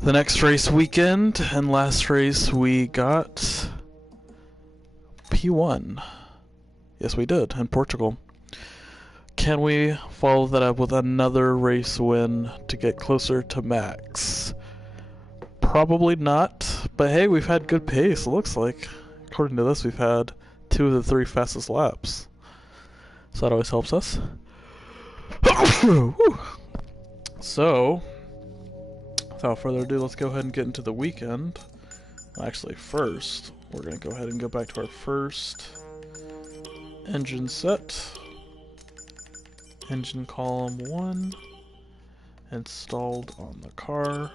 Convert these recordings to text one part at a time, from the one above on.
the next race weekend, and last race we got P1. Yes, we did, in Portugal. Can we follow that up with another race win to get closer to max? Probably not, but hey, we've had good pace, it looks like. According to this, we've had 2 of the 3 fastest laps. So that always helps us. So, without further ado, let's go ahead and get into the weekend. Actually, first, we're going to go ahead and go back to our first engine set. Engine column 1 installed on the car.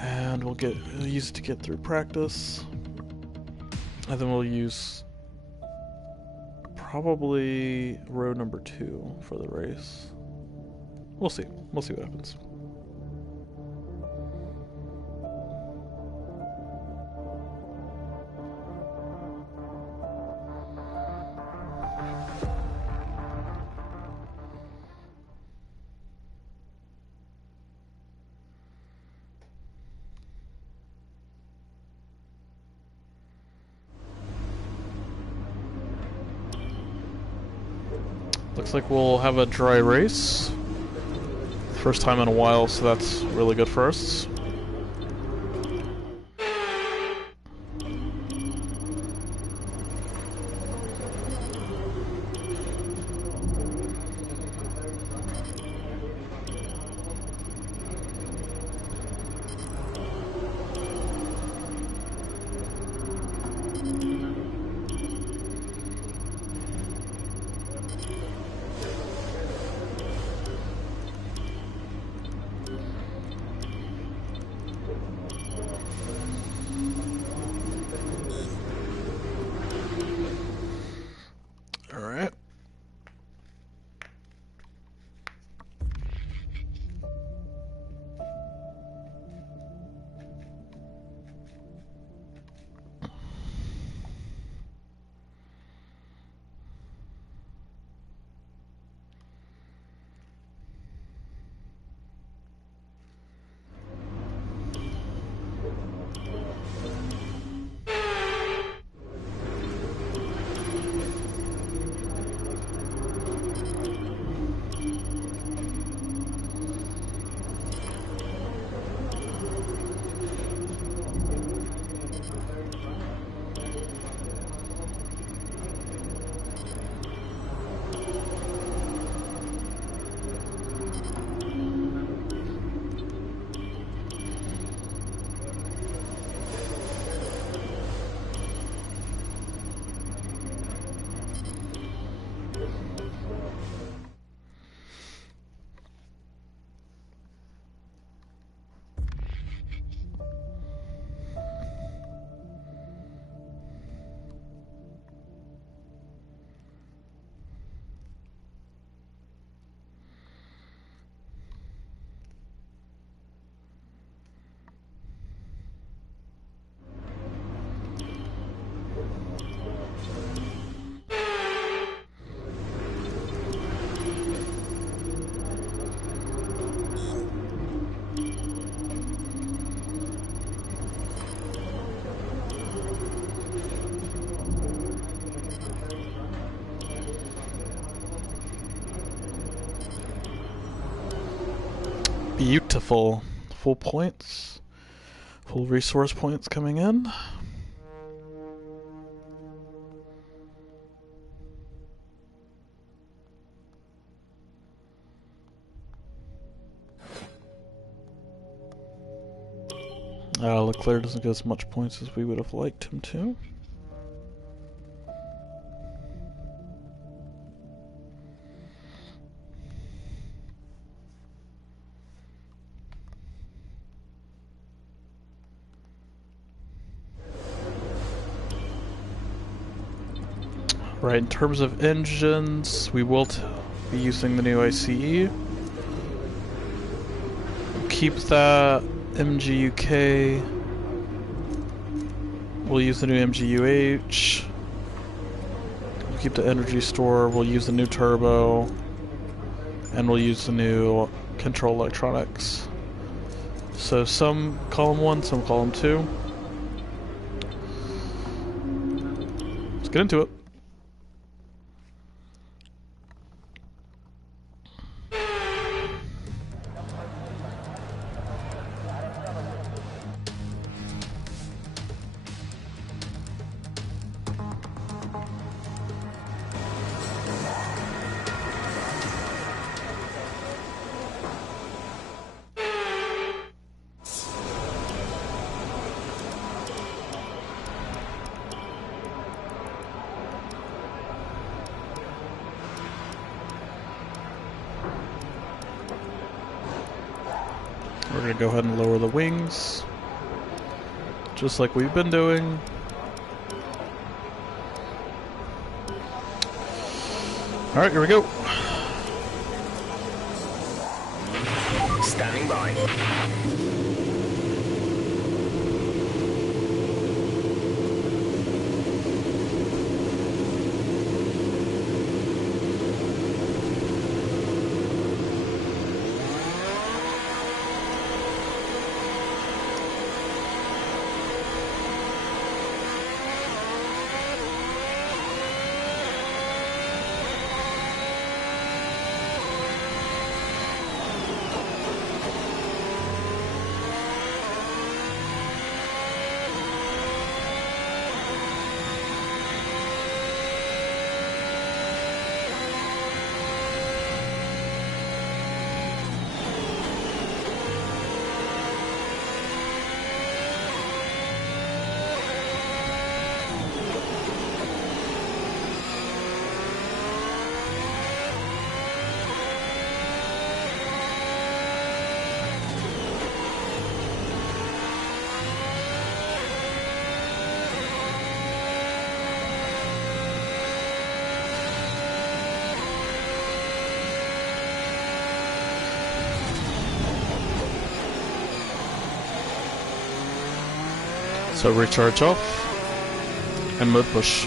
And we'll use it to get through practice. And then we'll use probably row number 2 for the race. We'll see. We'll see what happens. Looks like we'll have a dry race. First time in a while, so that's really good for us. Beautiful. Full points. Full resource points coming in. Leclerc doesn't get as much points as we would have liked him to. Right, in terms of engines, we will be using the new ICE. We'll keep that MGUK. We'll use the new MGUH. We'll keep the energy store. We'll use the new turbo. And we'll use the new control electronics. So some call him 1, some call him 2. Let's get into it. We're going to go ahead and lower the wings, just like we've been doing. Alright, here we go. Standing by. So recharge off and mode push.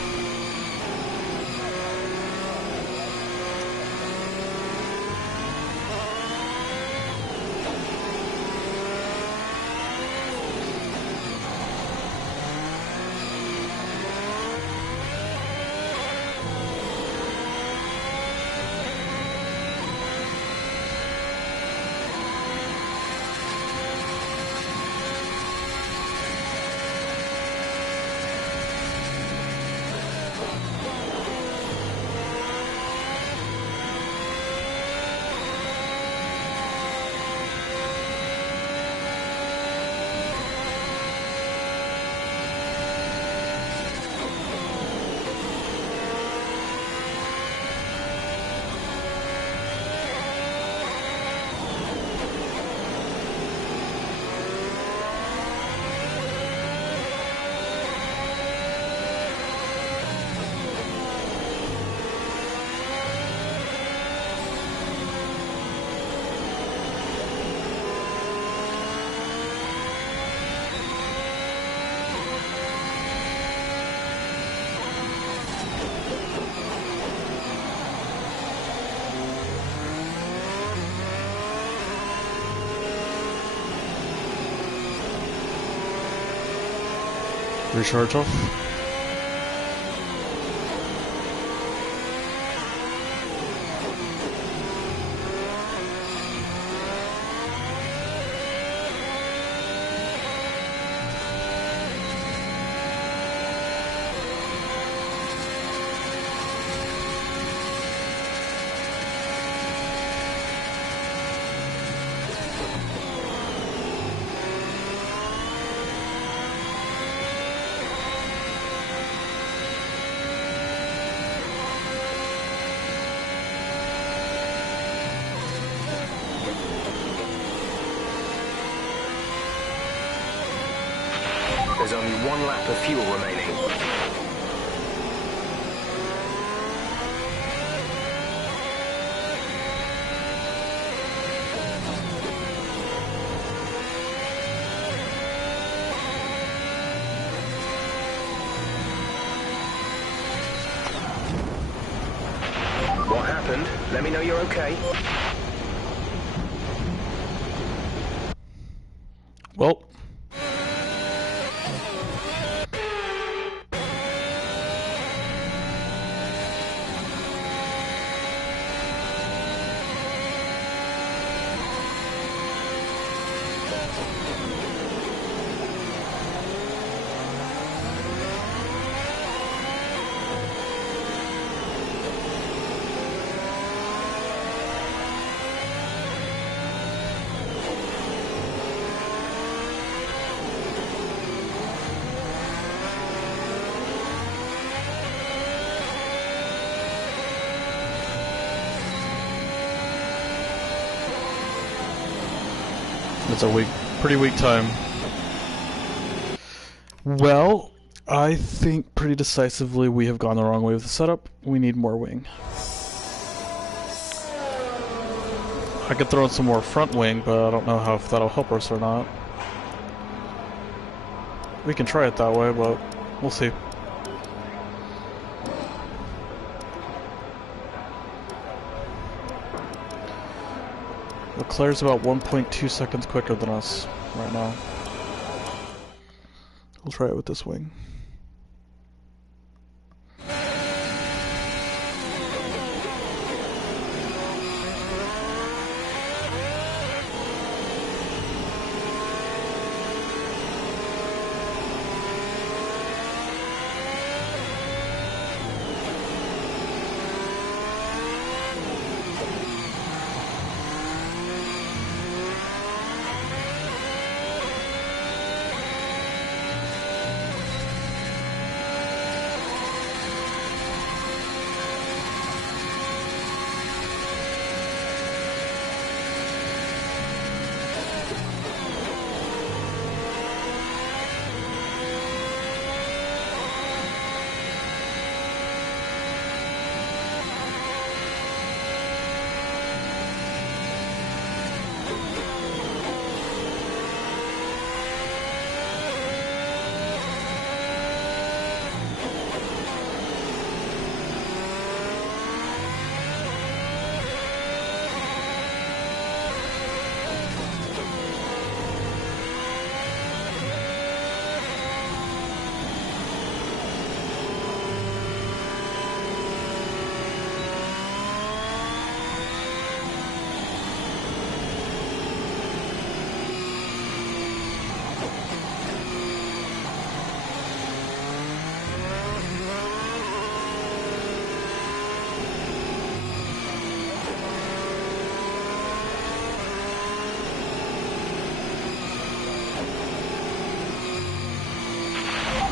Recharge off. There's only 1 lap of fuel remaining. What happened? Let me know you're okay. Well. It's a pretty weak time. Well, I think pretty decisively we have gone the wrong way with the setup. We need more wing. I could throw in some more front wing, but I don't know if that'll help us or not. We can try it that way, but we'll see. Leclerc's about 1.2 seconds quicker than us right now. We'll try it with this wing.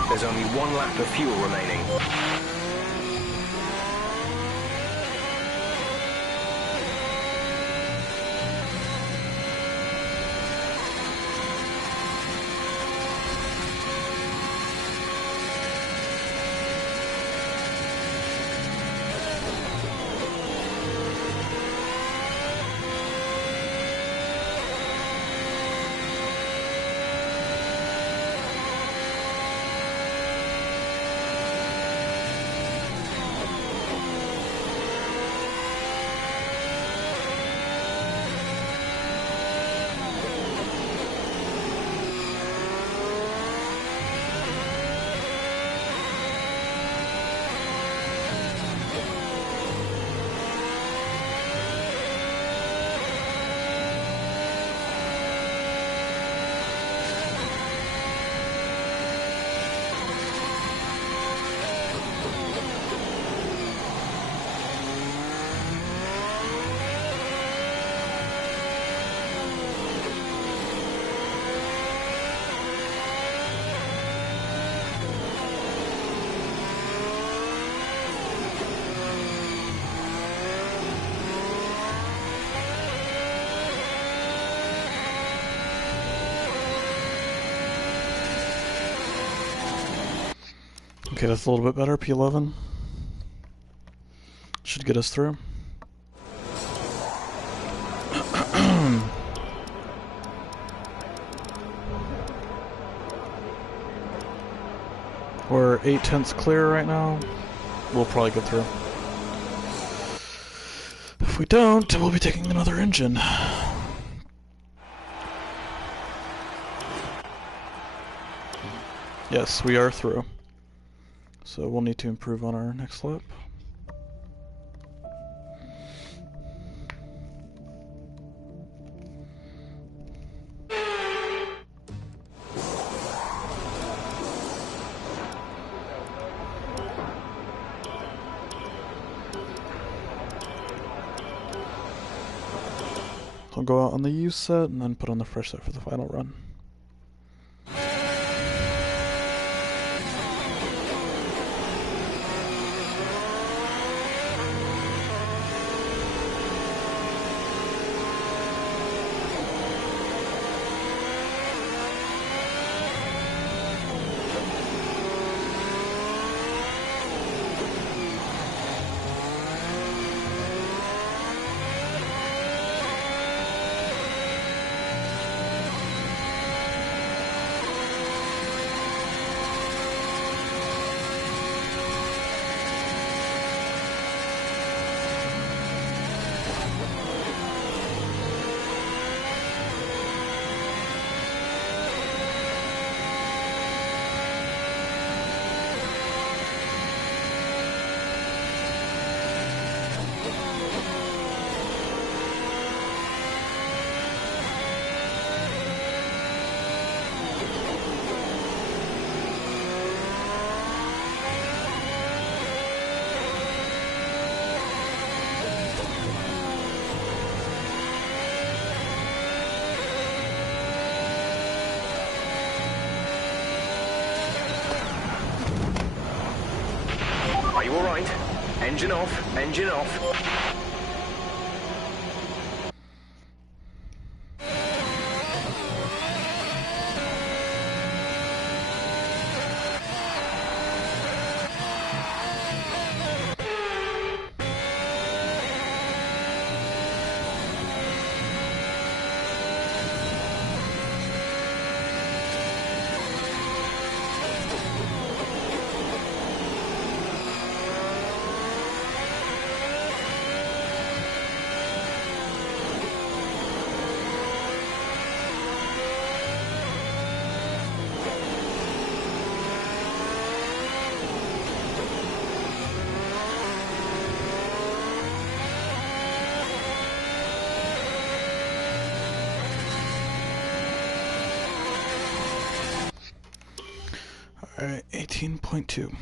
There's only one lap of fuel remaining. Okay, that's a little bit better. P11 should get us through. We're 8/10 clear right now. We'll probably get through. If we don't, we'll be taking another engine. Yes, we are through. So we'll need to improve on our next lap. I'll go out on the use set and then put on the fresh set for the final run. Are you alright? Engine off, engine off. Alright, 18.2.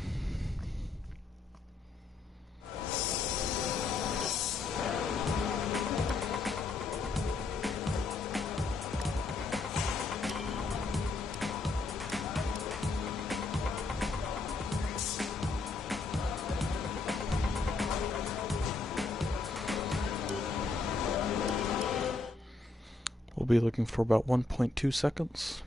We'll be looking for about 1.2 seconds.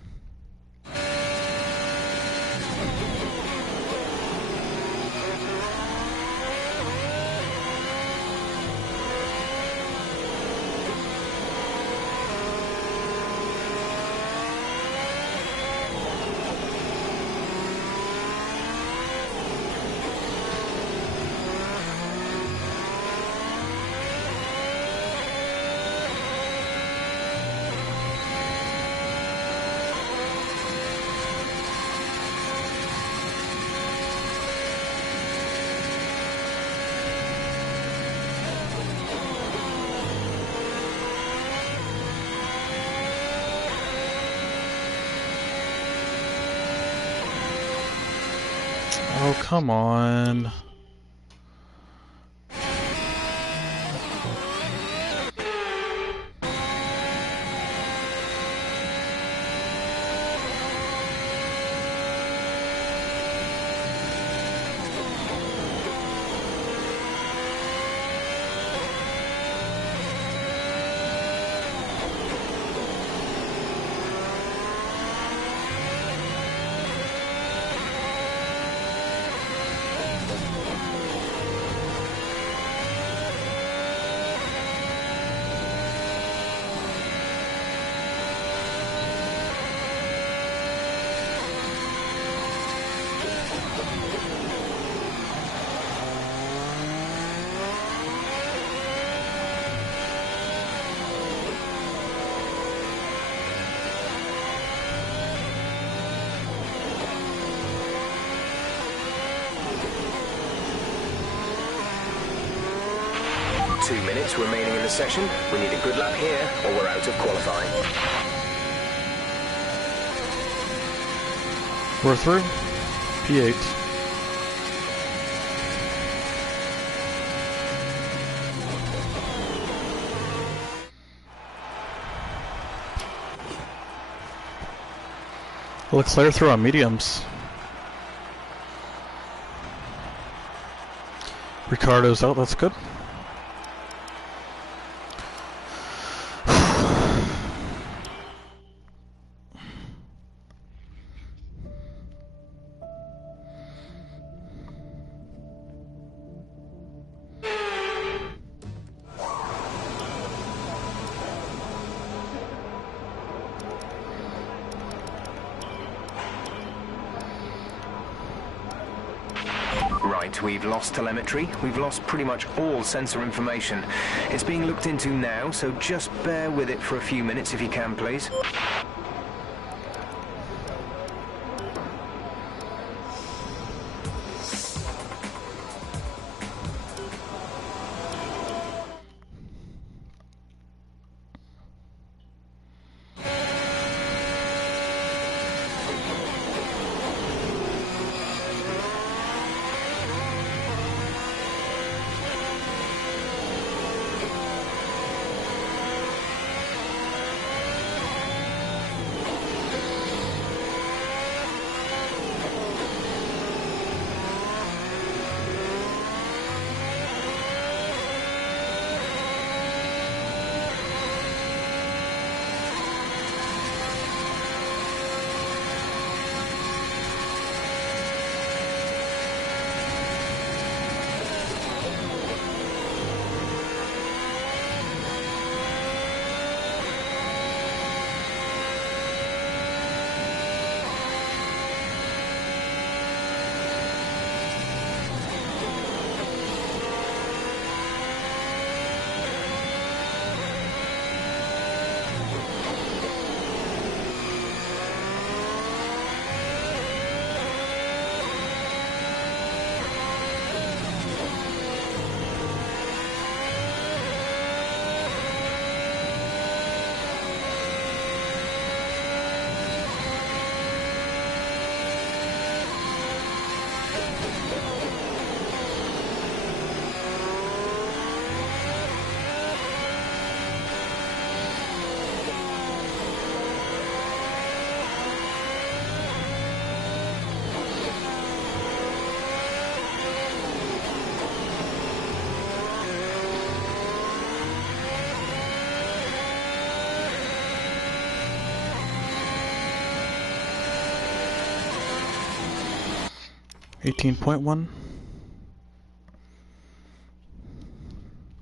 Oh, come on. 2 minutes remaining in the session. We need a good lap here, or we're out of qualifying. We're through. P8. Leclerc through on mediums. Ricardo's out, that's good. Right, we've lost telemetry. We've lost pretty much all sensor information. It's being looked into now, so just bear with it for a few minutes if you can, please. $18.1.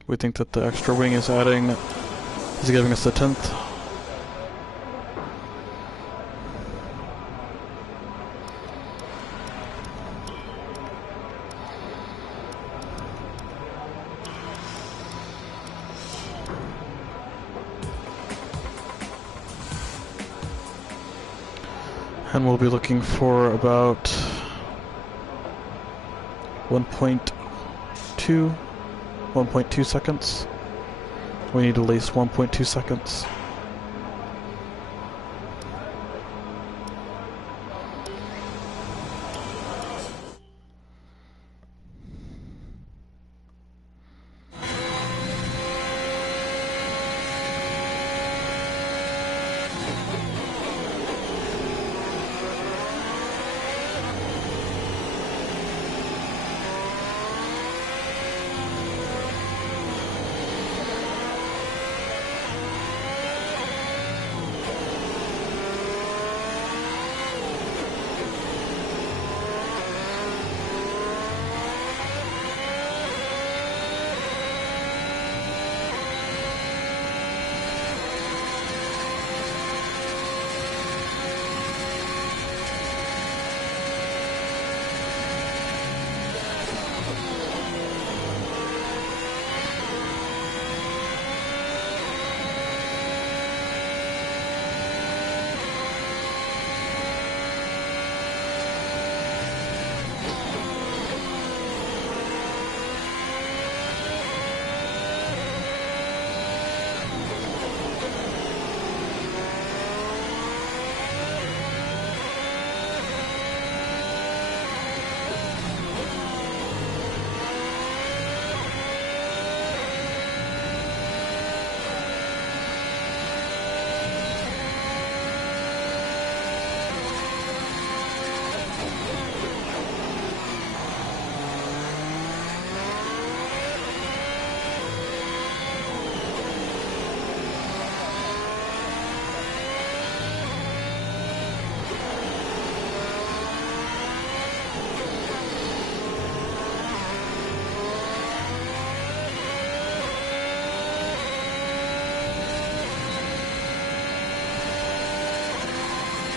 We think that the extra wing is giving us the 10th. And we'll be looking for about 1.2 seconds. We need at least 1.2 seconds.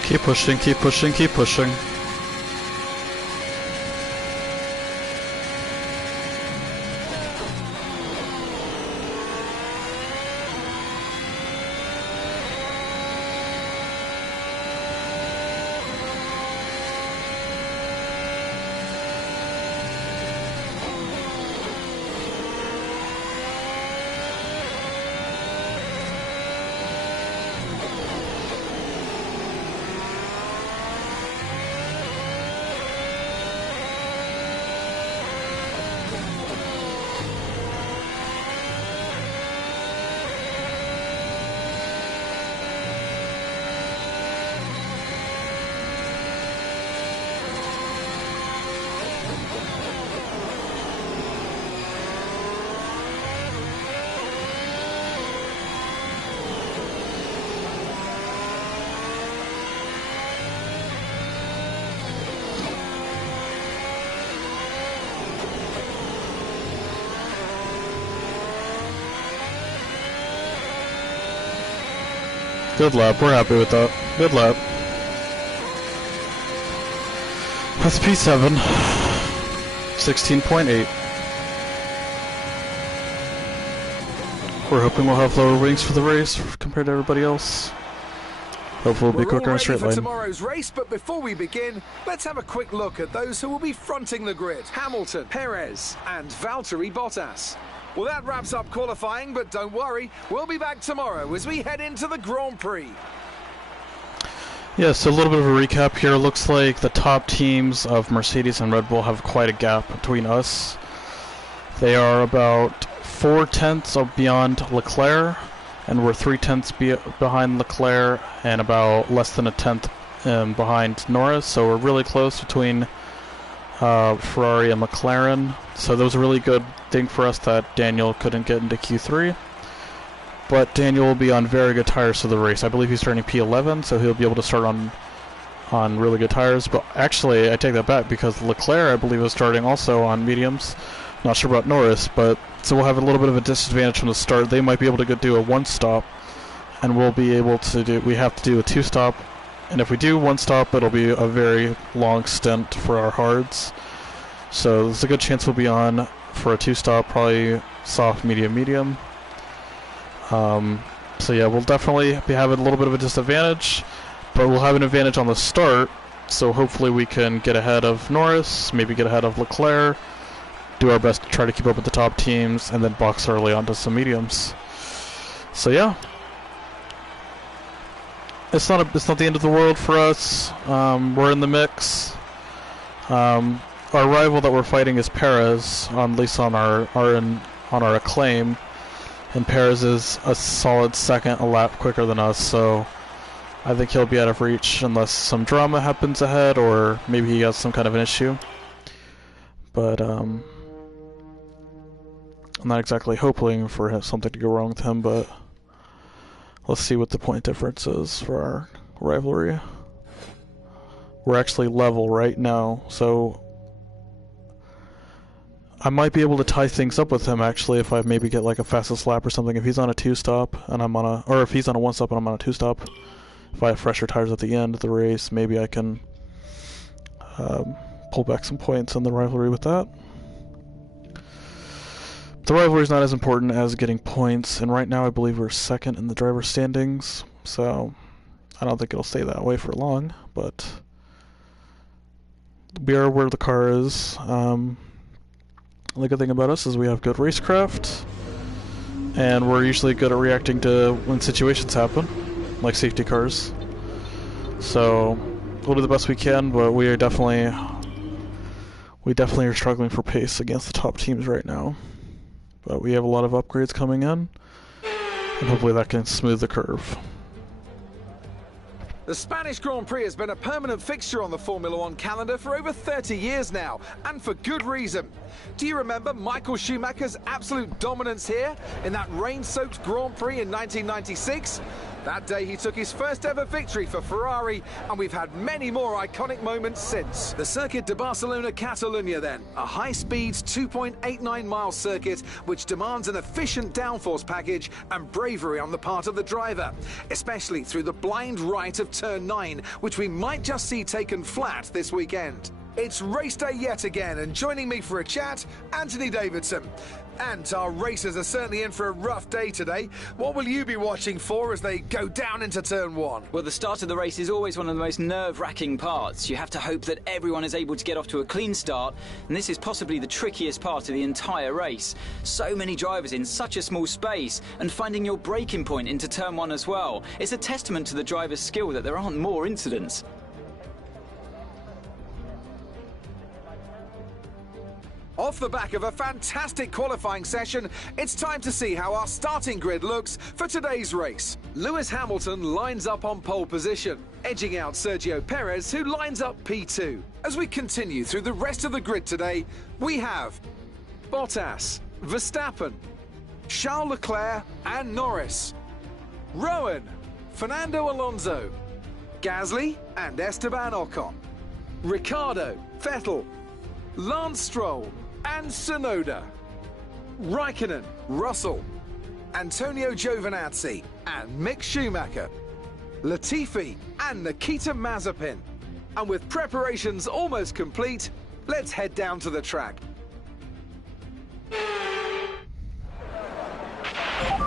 Keep pushing, keep pushing, keep pushing. Good lap, we're happy with that. Good lap. That's P7. 16.8. We're hoping we'll have lower wings for the race compared to everybody else. Hopefully we'll be quicker in a straight line. Tomorrow's race, but before we begin, let's have a quick look at those who will be fronting the grid. Hamilton, Perez, and Valtteri Bottas. Well, that wraps up qualifying, but don't worry, we'll be back tomorrow as we head into the Grand Prix. Yeah, so a little bit of a recap here. Looks like the top teams of Mercedes and Red Bull have quite a gap between us. They are about 4/10 beyond Leclerc, and we're 3/10 behind Leclerc and about less than a tenth behind Norris. So we're really close between Ferrari and McLaren. So that was a really good thing for us that Daniel couldn't get into Q3. But Daniel will be on very good tires for the race. I believe he's starting P11, so he'll be able to start on really good tires. But actually, I take that back because Leclerc, I believe, is starting also on mediums. Not sure about Norris, but so we'll have a little bit of a disadvantage from the start. They might be able to do a one-stop, and we'll be able to do. We have to do a two-stop, and if we do one-stop, it'll be a very long stint for our hards. So there's a good chance we'll be on for a two-stop, probably soft, medium, medium. So yeah, we'll definitely be having a little bit of a disadvantage, but we'll have an advantage on the start. So hopefully we can get ahead of Norris, maybe get ahead of Leclerc, do our best to try to keep up with the top teams, and then box early onto some mediums. So yeah, it's not the end of the world for us. We're in the mix. Our rival that we're fighting is Perez, at least on our Acclaim, and Perez is a solid second a lap quicker than us, so I think he'll be out of reach unless some drama happens ahead, or maybe he has some kind of an issue. But I'm not exactly hoping for something to go wrong with him, but let's see what the point difference is for our rivalry. We're actually level right now, so I might be able to tie things up with him actually if I maybe get like a fastest lap or something. If he's on a two-stop and I'm on a, or if he's on a one-stop and I'm on a two-stop, if I have fresher tires at the end of the race, maybe I can pull back some points in the rivalry with that. The rivalry is not as important as getting points, and right now I believe we're second in the driver standings, so I don't think it'll stay that way for long, but we are where the car is. The good thing about us is we have good racecraft, and we're usually good at reacting to when situations happen, like safety cars. So we'll do the best we can, but we definitely are struggling for pace against the top teams right now. But we have a lot of upgrades coming in, and hopefully that can smooth the curve. The Spanish Grand Prix has been a permanent fixture on the Formula One calendar for over 30 years now, and for good reason. Do you remember Michael Schumacher's absolute dominance here in that rain-soaked Grand Prix in 1996? That day he took his first ever victory for Ferrari, and we've had many more iconic moments since. The Circuit de Barcelona-Catalunya then, a high-speed 2.89-mile circuit which demands an efficient downforce package and bravery on the part of the driver, especially through the blind right of turn 9, which we might just see taken flat this weekend. It's race day yet again, and joining me for a chat, Anthony Davidson. And our racers are certainly in for a rough day today. What will you be watching for as they go down into turn 1? Well, the start of the race is always one of the most nerve-wracking parts. You have to hope that everyone is able to get off to a clean start, and this is possibly the trickiest part of the entire race. So many drivers in such a small space, and finding your braking point into turn 1 as well. It's a testament to the driver's skill that there aren't more incidents. Off the back of a fantastic qualifying session, it's time to see how our starting grid looks for today's race. Lewis Hamilton lines up on pole position, edging out Sergio Perez, who lines up P2. As we continue through the rest of the grid today, we have Bottas, Verstappen, Charles Leclerc and Norris, Rowan, Fernando Alonso, Gasly and Esteban Ocon, Ricciardo, Vettel, Lance Stroll and Tsunoda, Raikkonen, Russell, Antonio Giovinazzi and Mick Schumacher, Latifi and Nikita Mazepin. And with preparations almost complete, let's head down to the track.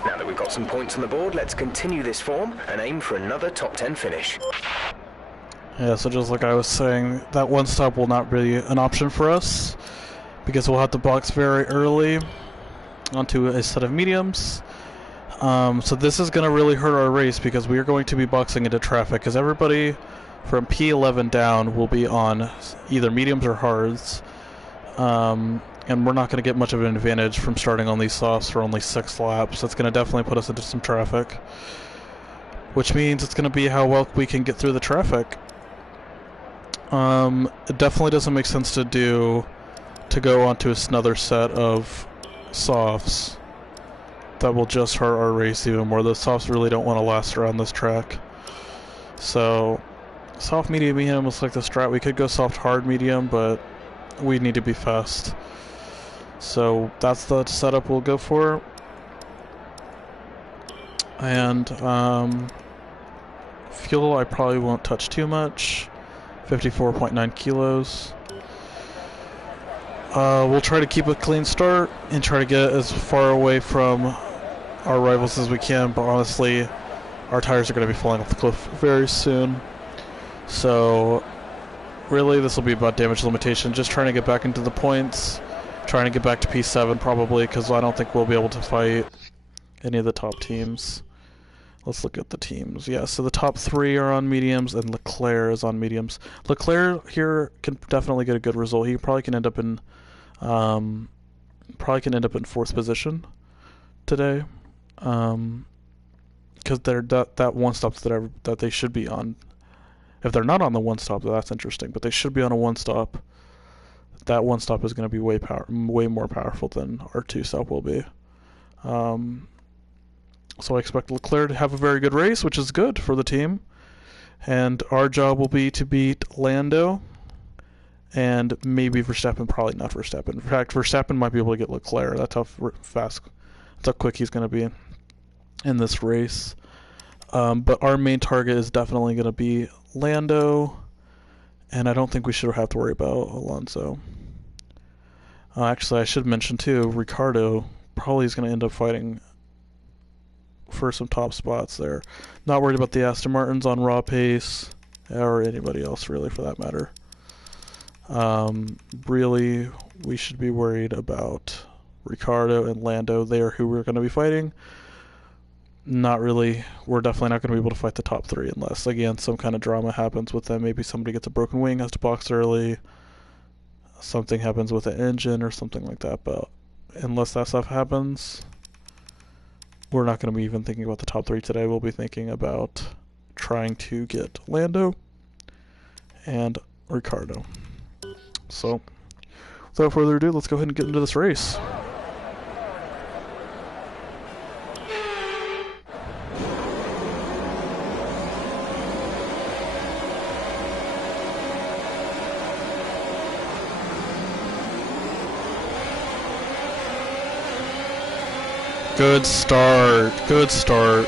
Now that we've got some points on the board, let's continue this form and aim for another top 10 finish. Yeah, so just like I was saying, that one stop will not be an option for us because we'll have to box very early onto a set of mediums. So this is going to really hurt our race because we are going to be boxing into traffic because everybody from P11 down will be on either mediums or hards. And we're not going to get much of an advantage from starting on these softs for only 6 laps. That's going to definitely put us into some traffic, which means it's going to be how well we can get through the traffic. It definitely doesn't make sense to go onto another set of softs that will just hurt our race even more. Those softs really don't want to last around this track. So, soft, medium looks like the strat. We could go soft, hard, medium, but we need to be fast. So that's the setup we'll go for. And fuel I probably won't touch too much. 54.9 kilos. We'll try to keep a clean start and try to get as far away from our rivals as we can, but honestly, our tires are going to be falling off the cliff very soon. So, really, this will be about damage limitation. Just trying to get back into the points. Trying to get back to P7 probably, because I don't think we'll be able to fight any of the top teams. Let's look at the teams. Yeah, so the top 3 are on mediums, and Leclerc is on mediums. Leclerc here can definitely get a good result. He probably can end up in, 4th position today, because they're that one stop that they should be on. If they're not on the one stop, that's interesting. But they should be on a one stop. That one stop is going to be way more powerful than our 2 stop will be. So I expect Leclerc to have a very good race, which is good for the team. And our job will be to beat Lando and maybe Verstappen, probably not Verstappen. In fact, Verstappen might be able to get Leclerc. That's how fast, that's how quick he's going to be in this race. But our main target is definitely going to be Lando, and I don't think we should have to worry about Alonso. Actually, I should mention too, Ricciardo probably is going to end up fighting for some top spots there. Not worried about the Aston Martins on raw pace, or anybody else really for that matter. Really, we should be worried about Ricciardo and Lando. They are who we're going to be fighting. Not really. We're definitely not going to be able to fight the top 3 unless, again, some kind of drama happens with them. Maybe somebody gets a broken wing, has to box early. Something happens with the engine or something like that. But unless that stuff happens, we're not going to be even thinking about the top 3 today. We'll be thinking about trying to get Lando and Ricciardo. So, without further ado, let's go ahead and get into this race. Good start. Good start.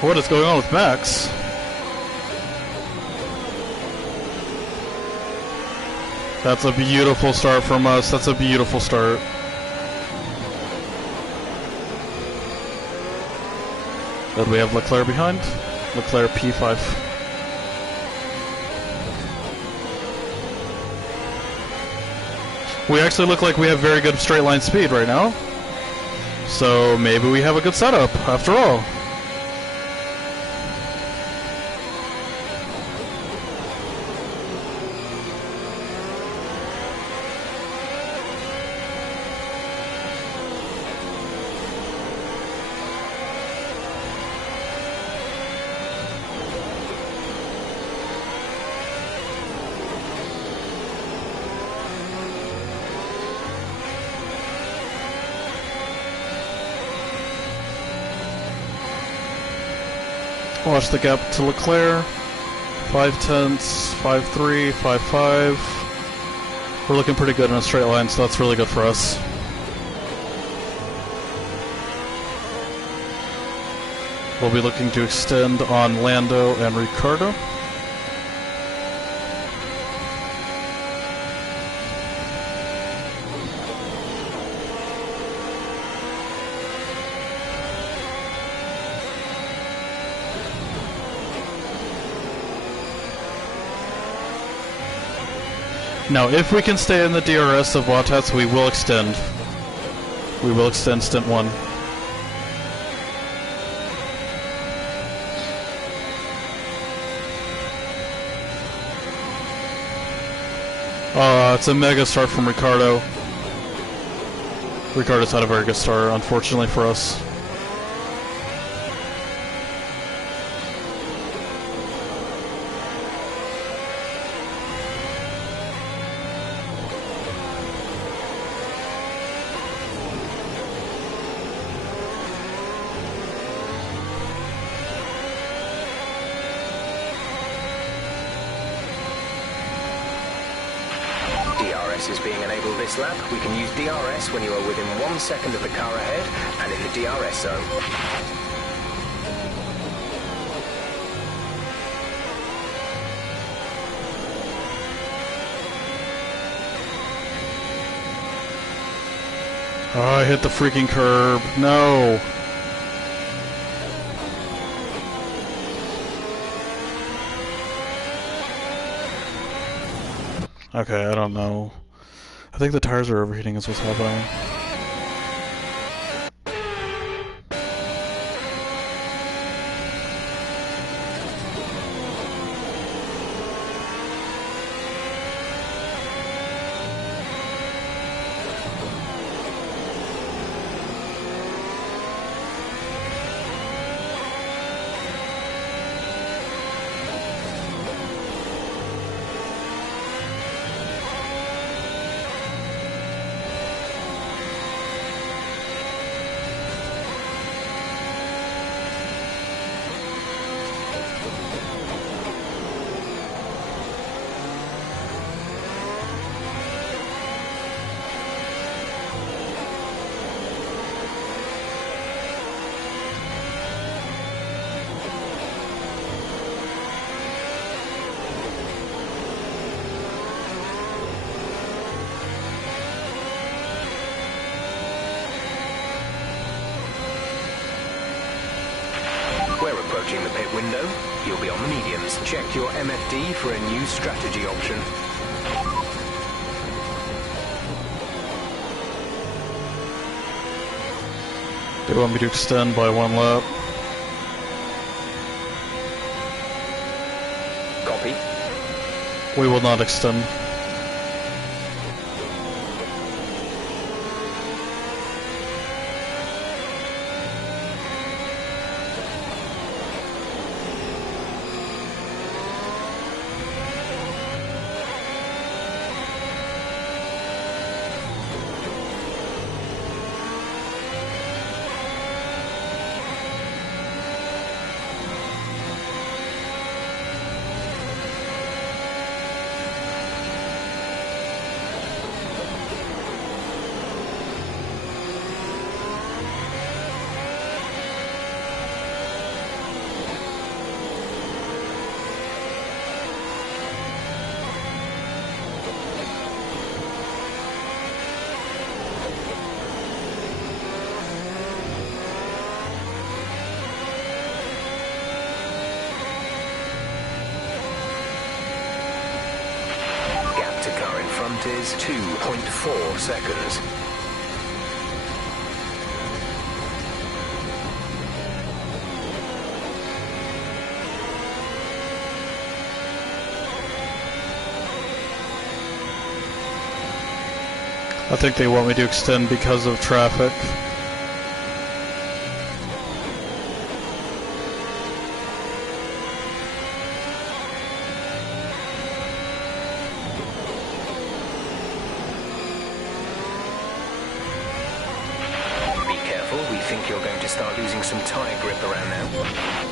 What is going on with Max? That's a beautiful start from us. That's a beautiful start. Then we have Leclerc behind. Leclerc P5. We actually look like we have very good straight line speed right now. So maybe we have a good setup after all. Watch the gap to Leclerc. 5/10, 5.3, 5.5. We're looking pretty good in a straight line, so that's really good for us. We'll be looking to extend on Lando and Ricciardo. Now, if we can stay in the DRS of Bottas, we will extend. We will extend stint 1. It's a mega start from Ricciardo. Ricciardo's had a very good start, unfortunately for us. DRS is being enabled this lap. We can use DRS when you are within 1 second of the car ahead and in the DRS zone. Oh, I hit the freaking curb. No. Okay, I don't know. I think the tires are overheating is what's happening. We're approaching the pit window. You'll be on the mediums. Check your MFD for a new strategy option. They want me to extend by 1 lap. Copy. We will not extend. front is 2.4 seconds. I think they want me to extend because of traffic. Be careful, we think you're going to start losing some tyre grip around now.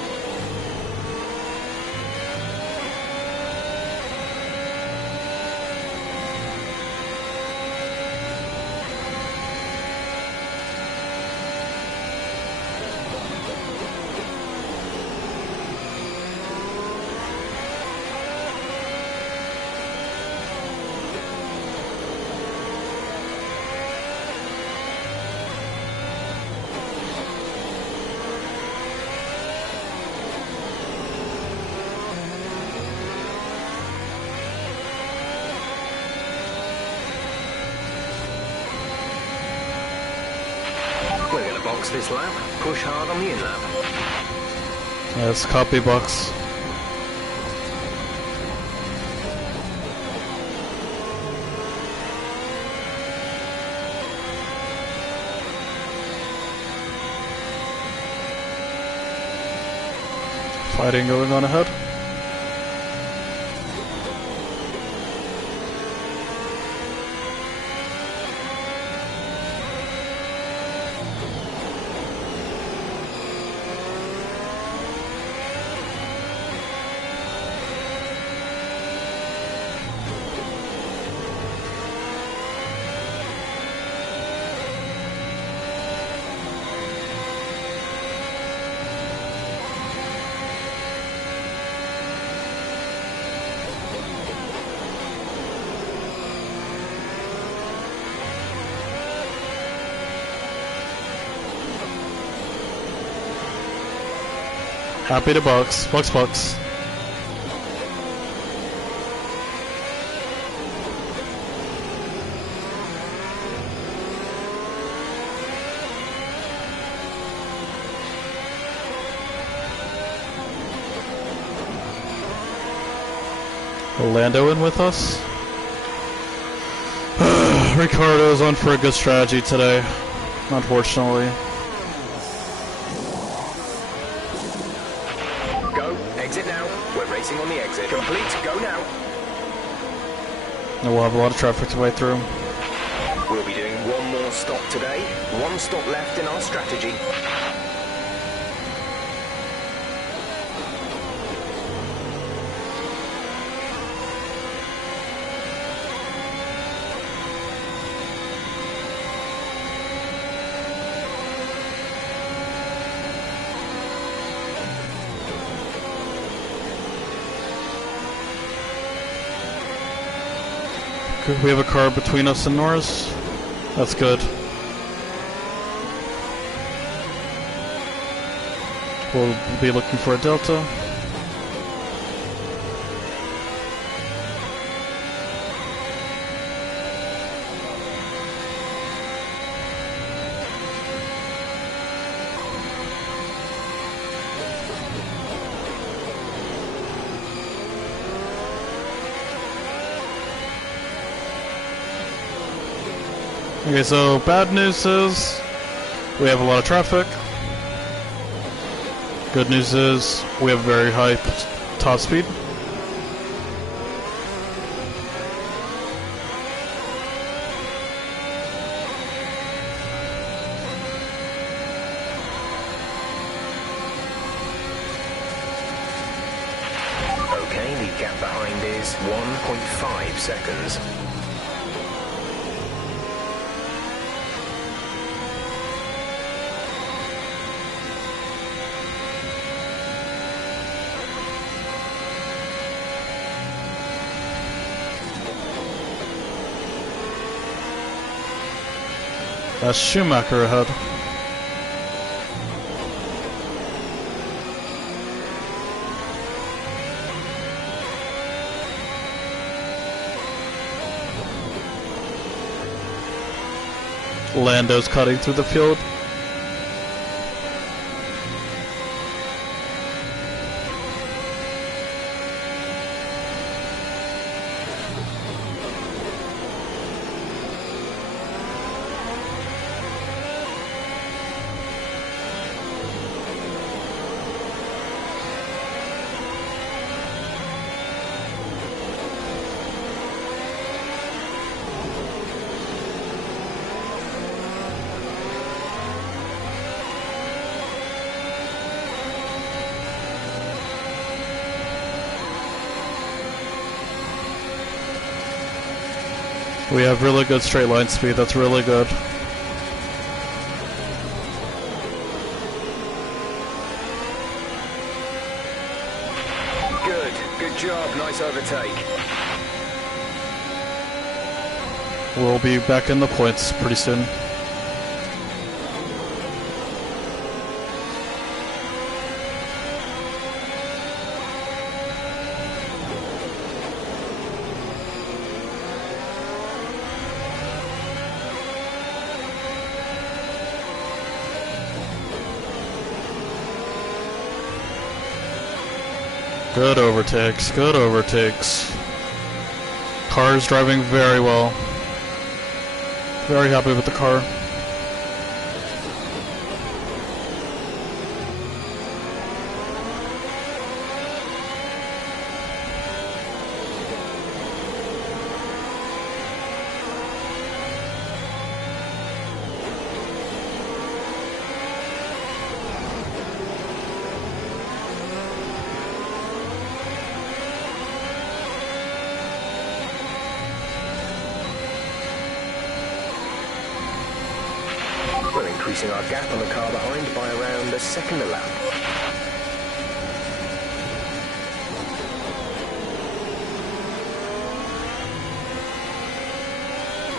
We're going to box this lap, push hard on the in-lap. Yes, copy box. Fighting going on ahead. Happy to box. Box, box. Lando in with us. Ricardo's on for a good strategy today, unfortunately. Go, exit now. We're racing on the exit. Complete, go now. And we'll have a lot of traffic to wait through. We'll be doing one more stop today. One stop left in our strategy. We have a car between us and Norris. That's good. We'll be looking for a Delta. Okay, so bad news is we have a lot of traffic. Good news is we have very high top speed. Okay, the gap behind is 1.5 seconds. That's Schumacher ahead. Lando's cutting through the field. We have really good straight line speed, that's really good. Good job, nice overtake. We'll be back in the points pretty soon. Good overtakes, good overtakes. Car's driving very well. Very happy with the car. We're increasing our gap on the car behind by around a second a lap.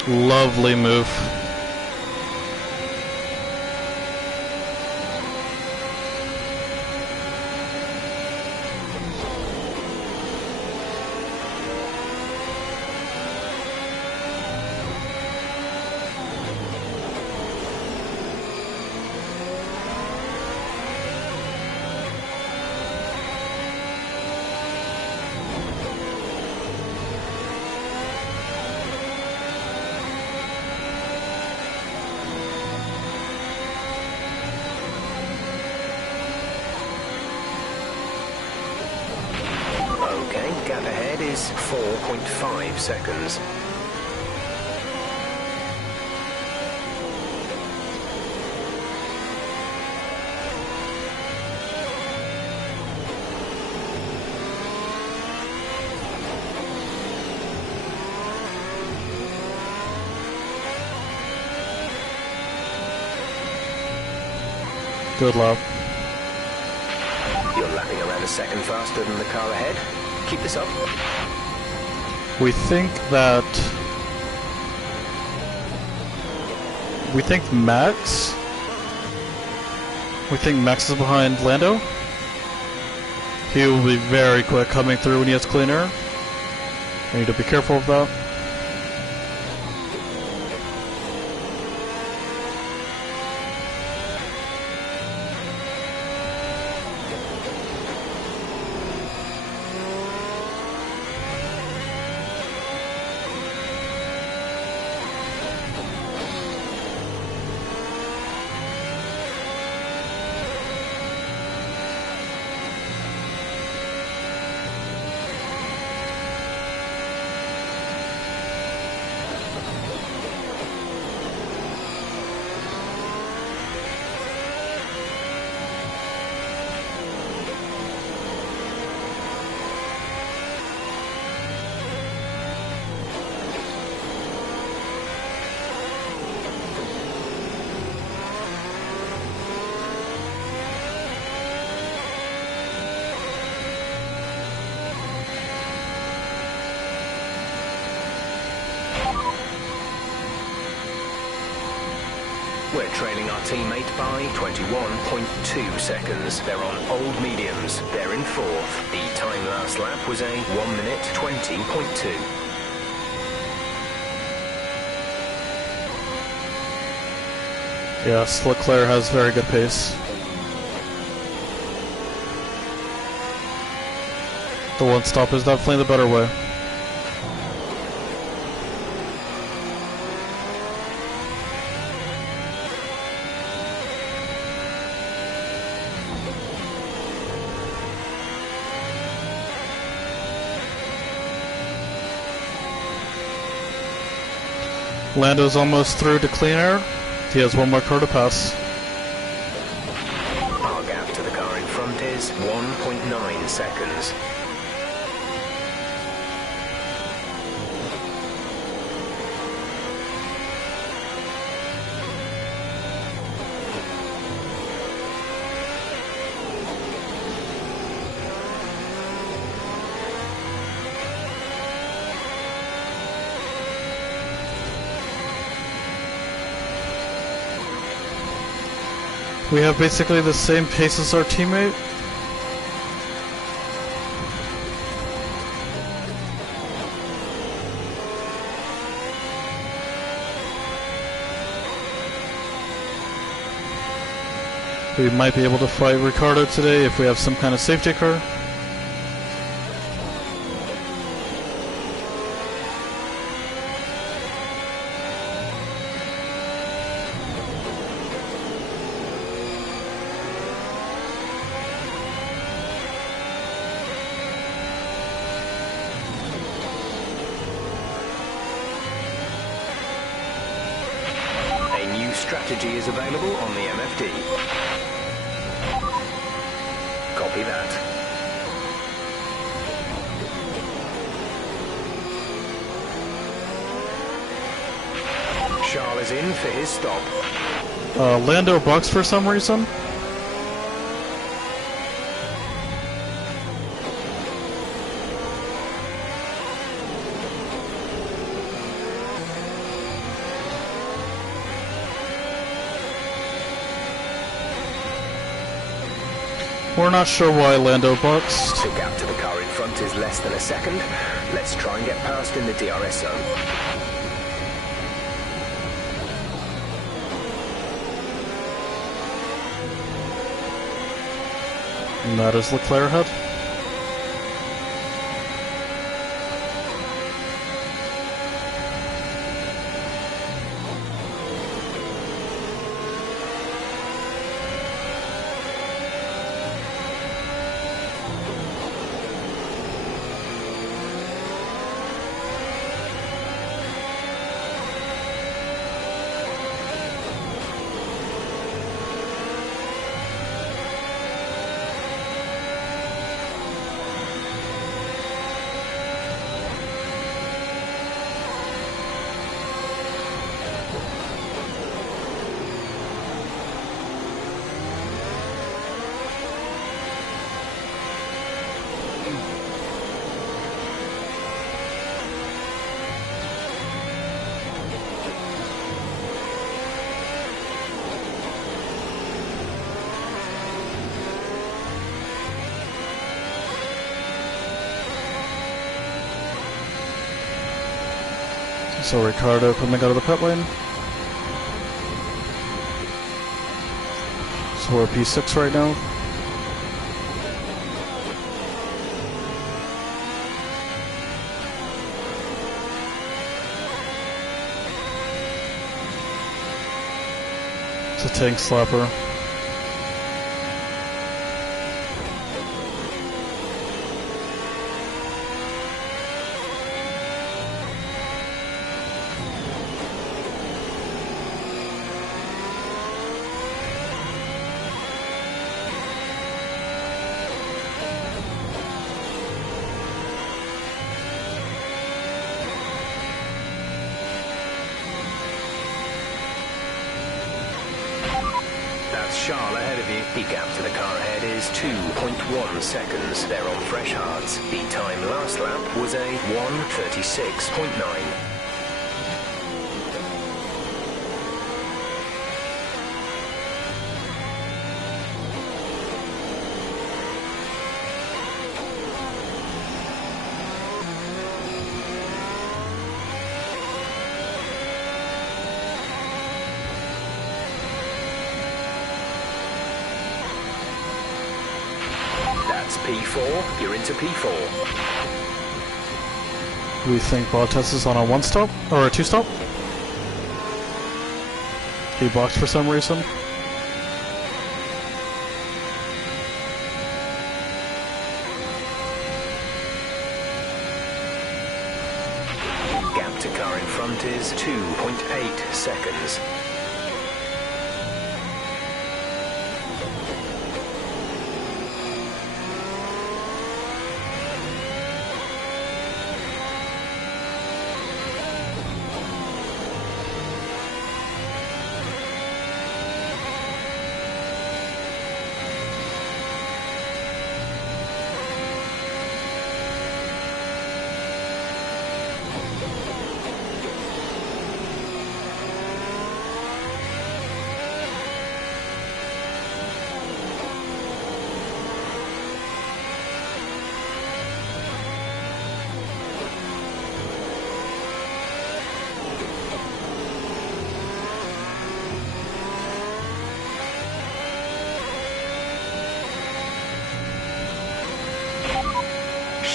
Lovely move. Gap ahead is 4.5 seconds. Good luck. You're lapping around a second faster than the car ahead. Keep this up. We think Max is behind Lando. He will be very quick coming through when he has clean air. I need to be careful of that. We're trailing our teammate by 21.2 seconds. They're on old mediums. They're in fourth. The time last lap was a 1 minute 20.2. Yes, Leclerc has very good pace. The one stop is definitely the better way. Lando's almost through to clean air. He has one more car to pass. Our gap to the car in front is 1.9 seconds. We have basically the same pace as our teammate. We might be able to fight Ricardo today if we have some kind of safety car. Strategy is available on the MFD. Copy that. Charles is in for his stop. Lando bucks for some reason. We're not sure why Lando bucks. The gap to the car in front is less than a second. Let's try and get past in the DRS zone. And that is Leclerc ahead. So Ricardo coming out of the pit lane. So we're P6 right now. It's a tank slapper. Charles ahead of you. The gap to the car ahead is 2.1 seconds. They're on fresh hards. The time last lap was a 1:36.9. That's P4. You're into P4. We think Bottas is on a 1-stop or a 2-stop. He boxed for some reason. Gap to car in front is 2.8 seconds.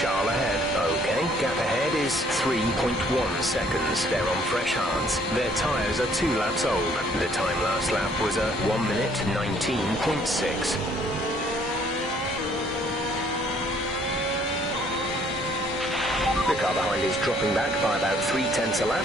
Charles ahead. Okay, gap ahead is 3.1 seconds. They're on fresh hards. Their tyres are 2 laps old. The time last lap was a 1 minute 19.6. The car behind is dropping back by about 0.3 a lap.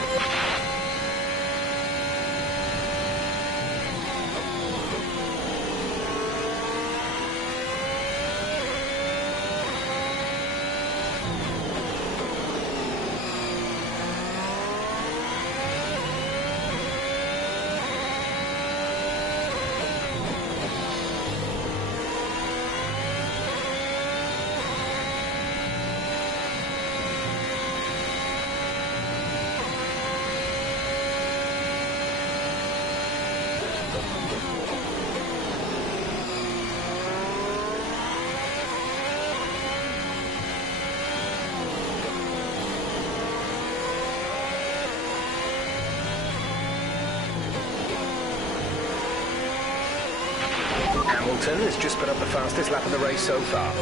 Hamilton has just put up the fastest lap of the race so far.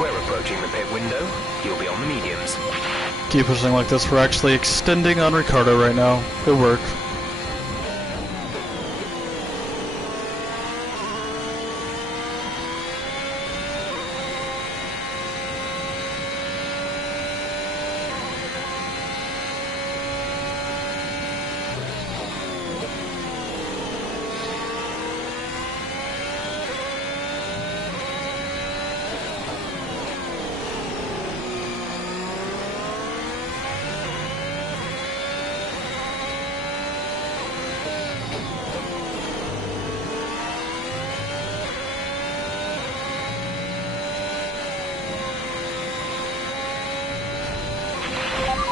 We're approaching the pit window. You'll be on the mediums. Keep pushing like this. We're actually extending on Ricardo right now. Good work.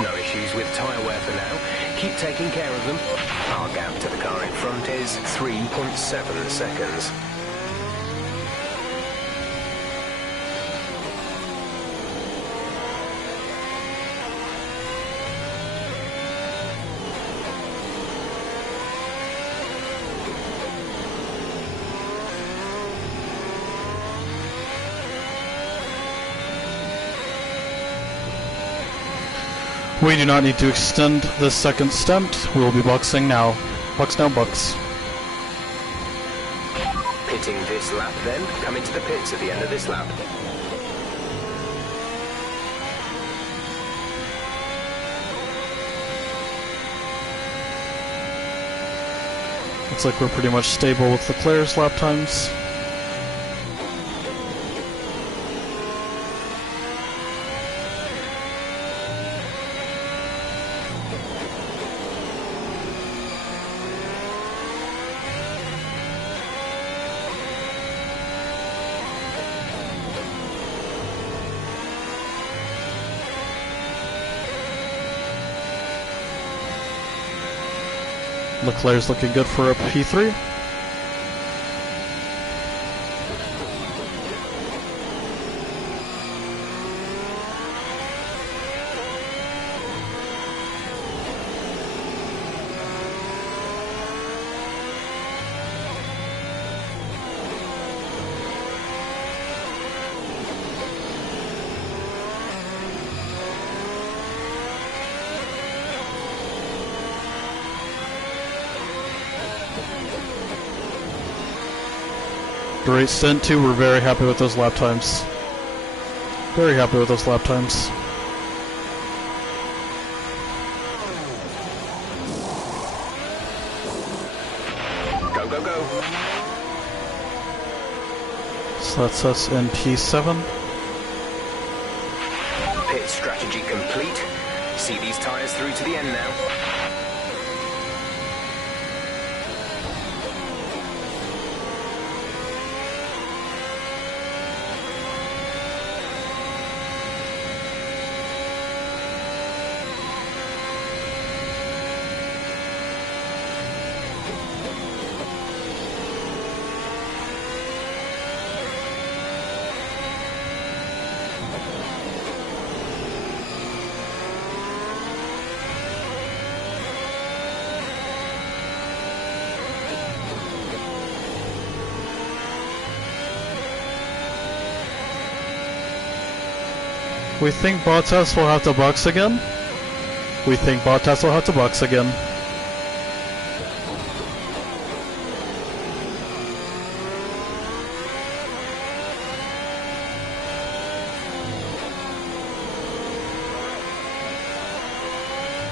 No issues with tyre wear for now. Keep taking care of them. Our gap to the car in front is 3.7 seconds. We do not need to extend the second stint. We will be boxing now. Box now, box. Pitting this lap then. Come into the pits at the end of this lap. Looks like we're pretty much stable with Leclerc's lap times. Leclerc's looking good for a P3. Great stint too. We're very happy with those lap times. Very happy with those lap times. Go, go, go. So that's us in P7. Pit strategy complete. See these tyres through to the end now. We think Bottas will have to box again. We think Bottas will have to box again.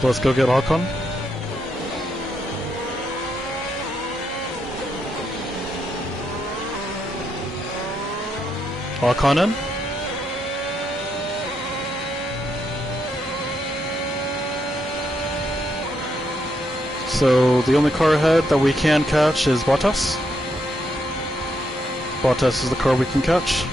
Let's go get Ocon. Ocon in. So the only car ahead that we can catch is Bottas. Bottas is the car we can catch.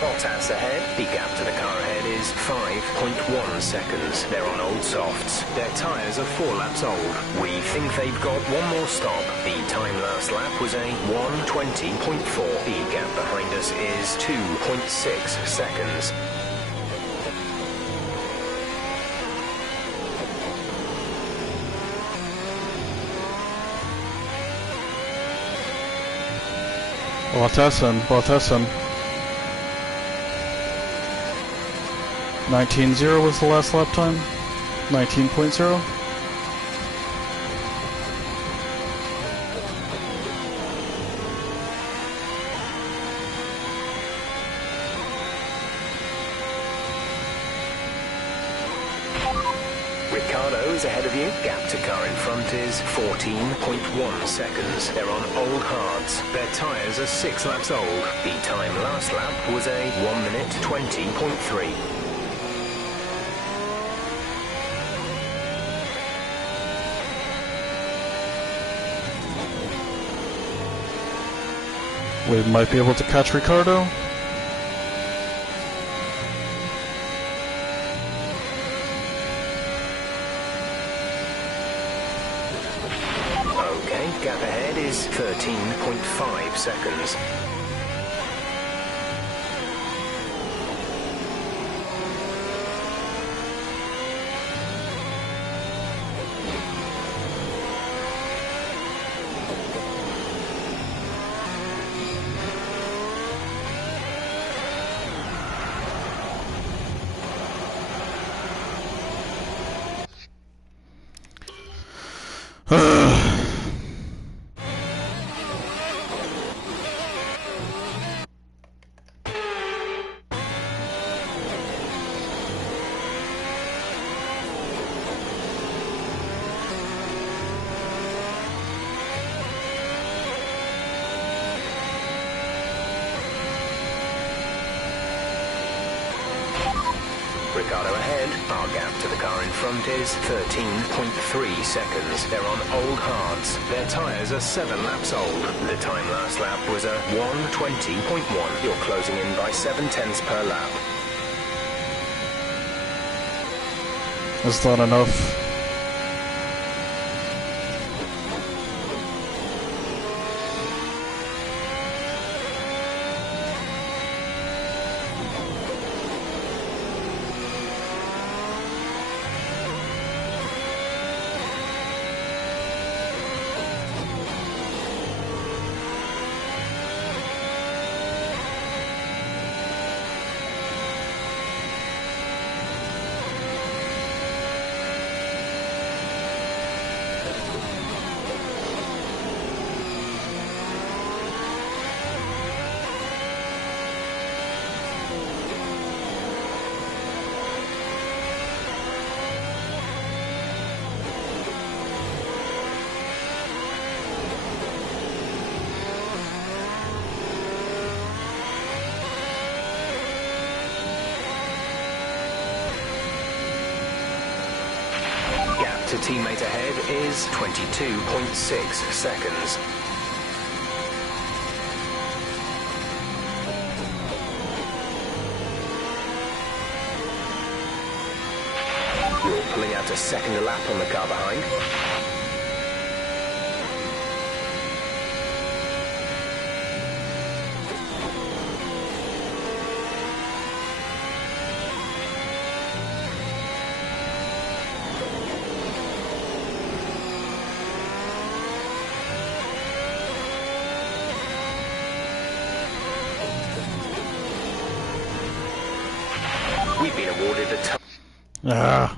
Bottas ahead. The gap to the car ahead is 5.1 seconds. They're on old softs. Their tyres are 4 laps old. We think they've got one more stop. The time last lap was a 1:20.4. The gap behind us is 2.6 seconds. Bottas in. 19.0 was the last lap time. 19.0. Ricardo is ahead of you. Gap to car in front is 14.1 seconds. They're on old hards. Their tyres are 6 laps old. The time last lap was a 1:20.3. We might be able to catch Ricardo. Okay, gap ahead is 13.5 seconds. Ricardo ahead. Our gap to the car in front is 13.3 seconds. They're on old hards. Their tyres are 7 laps old. The time last lap was a 1:20.1. You're closing in by 0.7 per lap. That's not enough. To teammate ahead is 22.6 seconds. You're pulling out a second lap on the car behind. We've been awarded a time. Ah.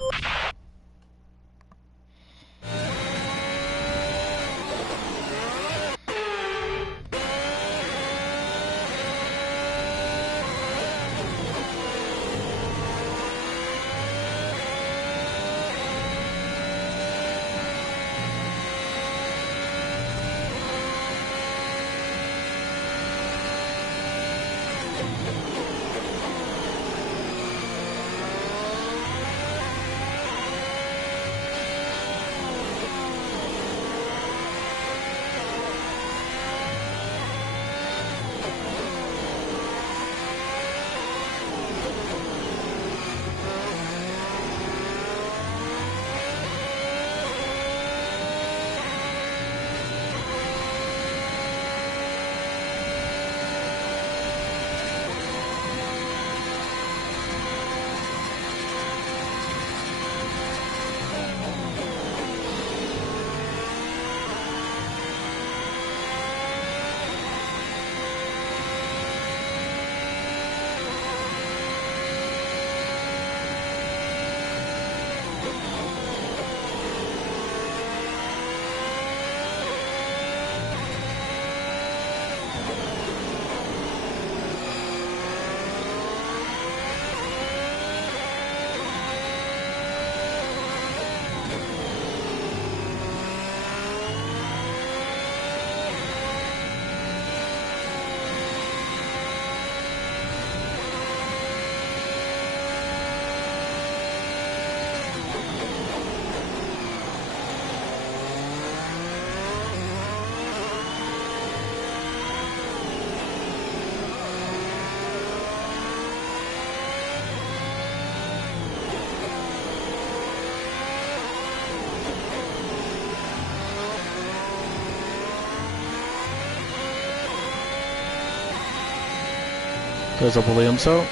There's a Williams out.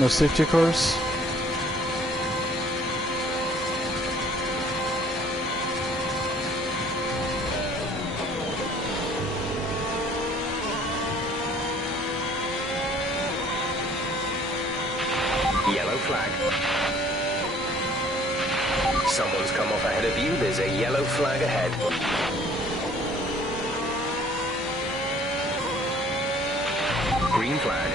No safety cars. Yellow flag. Someone's come off ahead of you. There's a yellow flag ahead. Green flag.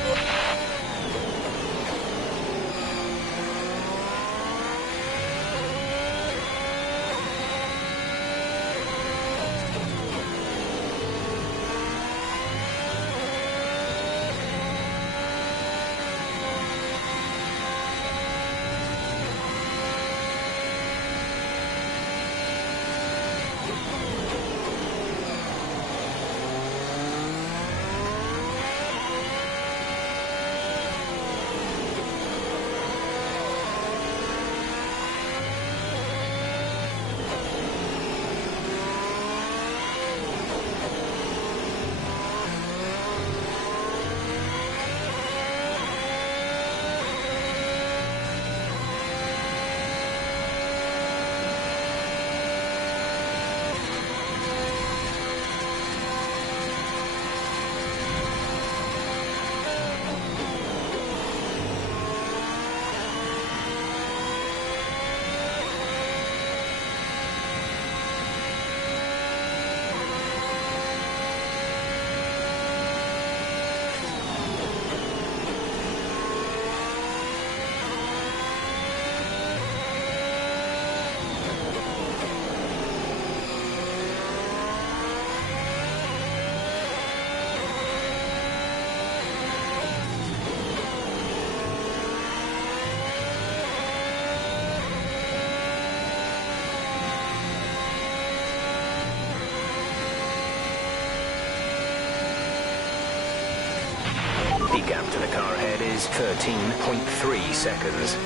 The gap to the car ahead is 13.3 seconds.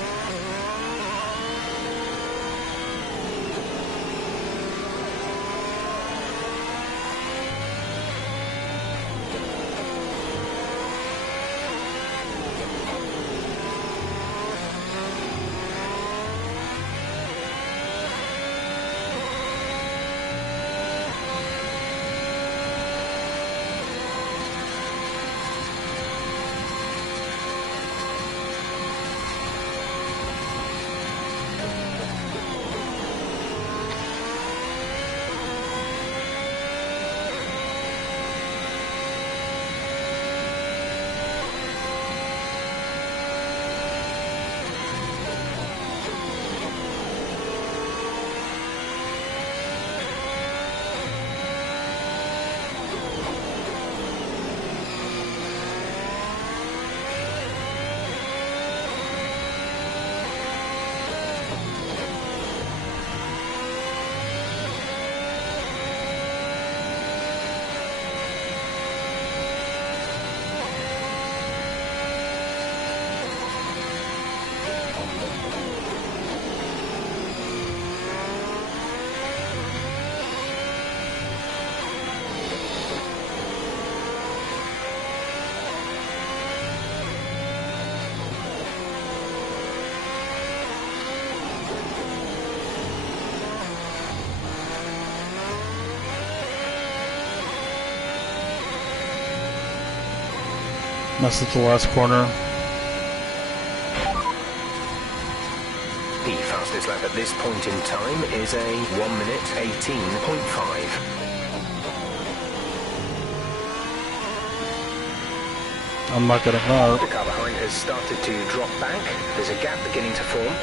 That's at the last corner. The fastest lap at this point in time is a 1 minute 18.5. I'm not getting that. The car behind has started to drop back. There's a gap beginning to form.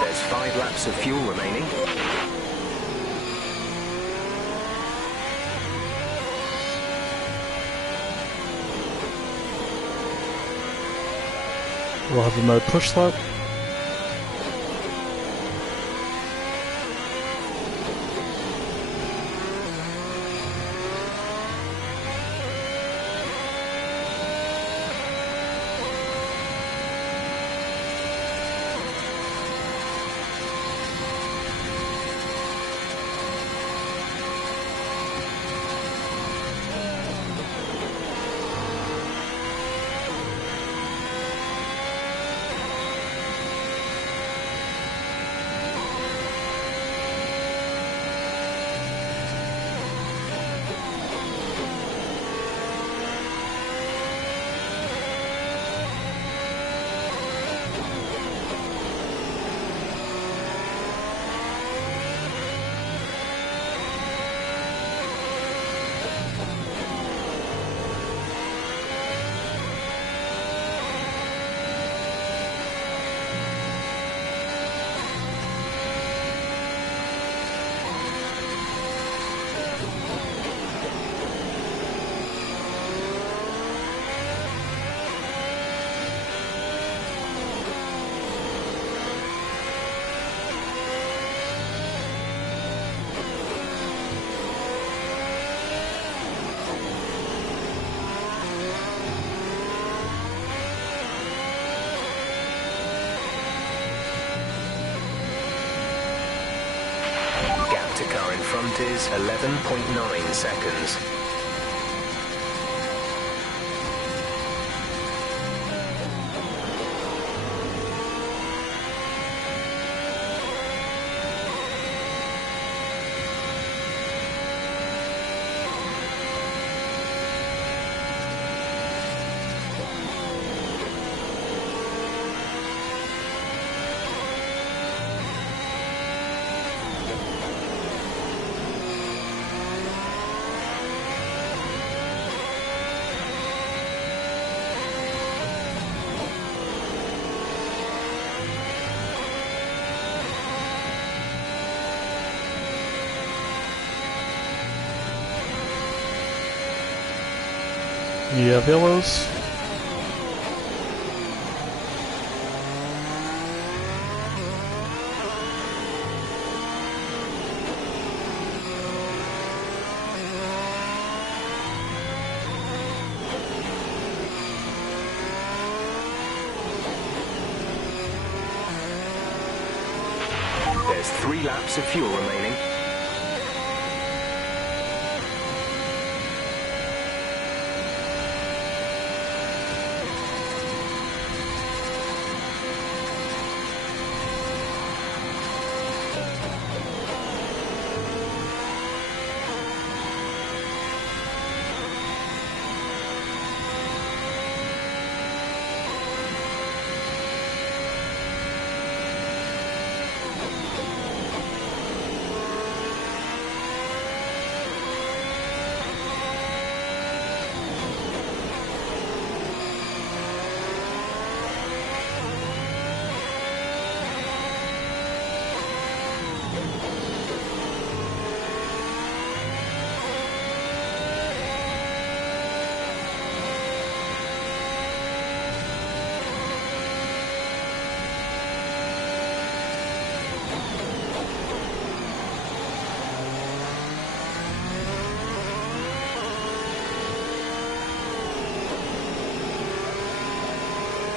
There's 5 laps of fuel remaining. We'll have a mode push start. The car in front is 11.9 seconds. You have yellows. There's 3 laps of fuel remaining.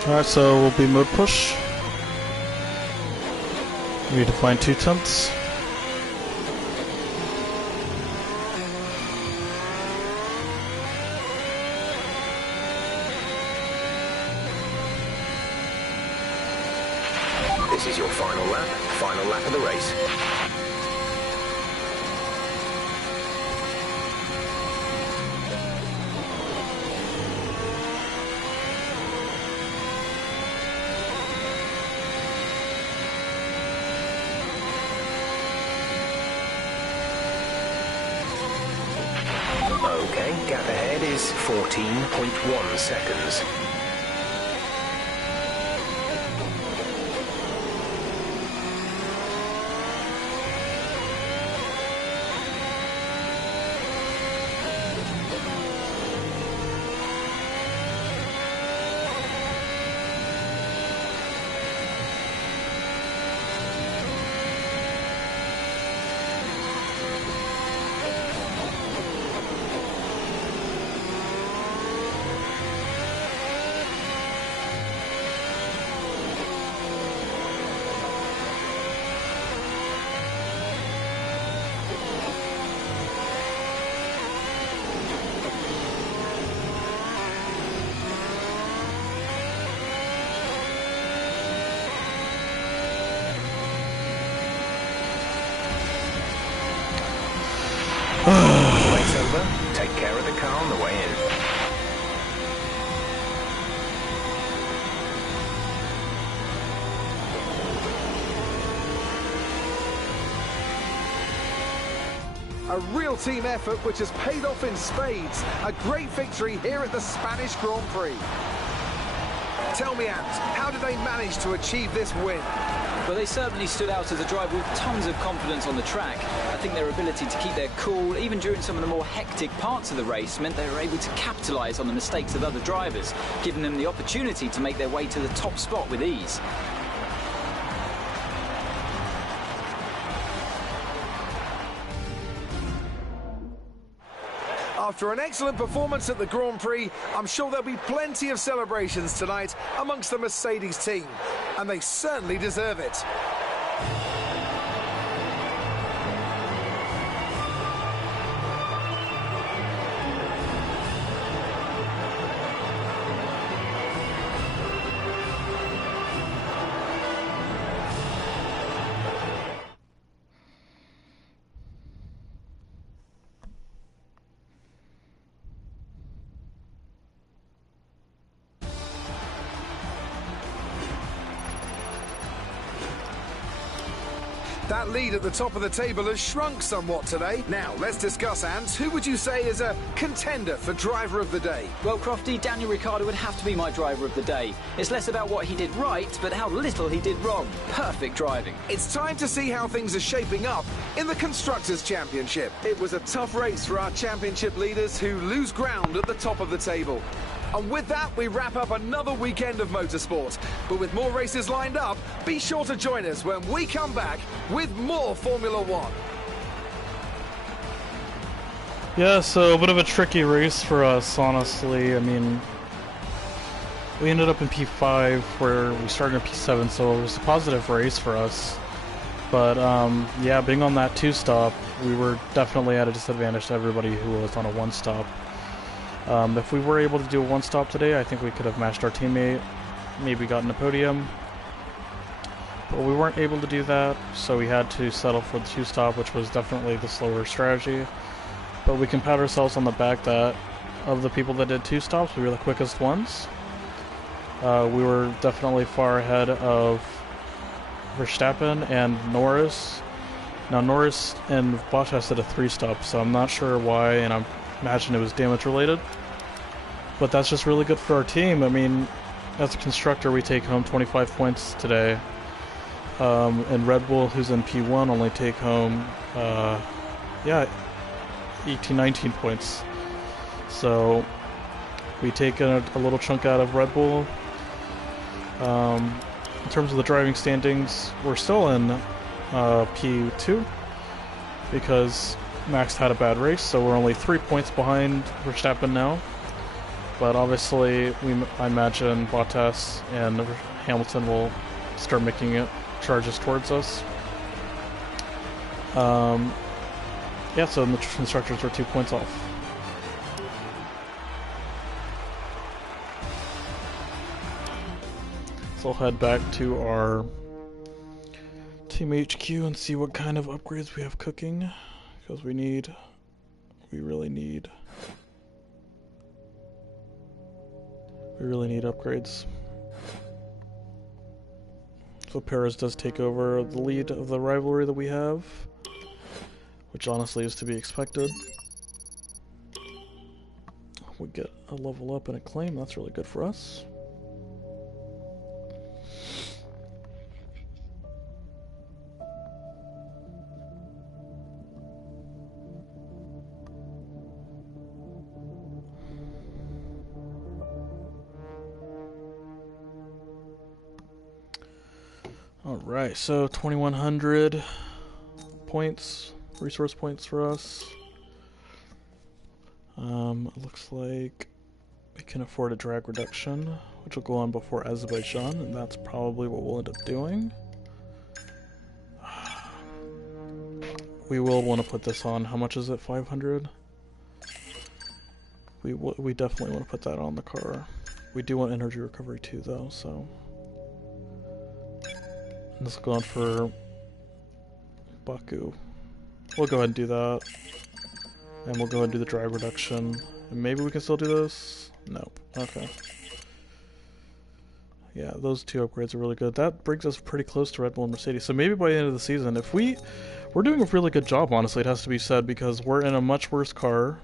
Alright, so we'll be mode push. We need to find 2 tenths. This is your final lap of the race. Okay, gap ahead is 14.1 seconds. Race over. Take care of the car on the way in. A real team effort which has paid off in spades. A great victory here at the Spanish Grand Prix. Tell me, Ant, how did they manage to achieve this win? Well, they certainly stood out as a driver with tons of confidence on the track. I think their ability to keep their cool, even during some of the more hectic parts of the race, meant they were able to capitalise on the mistakes of other drivers, giving them the opportunity to make their way to the top spot with ease. After an excellent performance at the Grand Prix, I'm sure there'll be plenty of celebrations tonight amongst the Mercedes team, and they certainly deserve it. That lead at the top of the table has shrunk somewhat today. Now, let's discuss, Ants. Who would you say is a contender for driver of the day? Well, Crofty, Daniel Ricciardo would have to be my driver of the day. It's less about what he did right, but how little he did wrong. Perfect driving. It's time to see how things are shaping up in the Constructors' Championship. It was a tough race for our championship leaders who lose ground at the top of the table. And with that, we wrap up another weekend of motorsport. But with more races lined up, be sure to join us when we come back with more Formula One. Yeah, so a bit of a tricky race for us, honestly. I mean, we ended up in P5 where we started in P7, so it was a positive race for us. But yeah, being on that 2-stop, we were definitely at a disadvantage to everybody who was on a 1-stop. If we were able to do a 1-stop today, I think we could have matched our teammate, maybe gotten a podium. But we weren't able to do that, so we had to settle for the 2-stop, which was definitely the slower strategy. But we can pat ourselves on the back that of the people that did 2-stops, we were the quickest ones. We were definitely far ahead of Verstappen and Norris. Now Norris and Bottas did a 3-stop, so I'm not sure why, and I imagine it was damage related. But that's just really good for our team. I mean, as a constructor, we take home 25 points today. And Red Bull, who's in P1, only take home, 18-19 points. So we take a little chunk out of Red Bull. In terms of the driving standings, we're still in P2 because Max had a bad race, so we're only 3 points behind Verstappen now. But obviously, I imagine Bottas and Hamilton will start making charges towards us. Yeah, so the constructors are 2 points off. So I'll head back to our Team HQ and see what kind of upgrades we have cooking, because we really need upgrades. So Perez does take over the lead of the rivalry that we have, which honestly is to be expected. We get a level up and a claim, that's really good for us. Alright, so 2100 points, resource points for us. It looks like we can afford a drag reduction, which will go on before Azerbaijan, and that's probably what we'll end up doing. We will want to put this on. How much is it? 500? We definitely want to put that on the car. We do want energy recovery too, though, so... Let's go on for Baku. We'll go ahead and do that. And we'll go ahead and do the drag reduction. And maybe we can still do this? Nope. Okay. Yeah, those two upgrades are really good. That brings us pretty close to Red Bull and Mercedes. So maybe by the end of the season, if we're doing a really good job, honestly, it has to be said, because we're in a much worse car.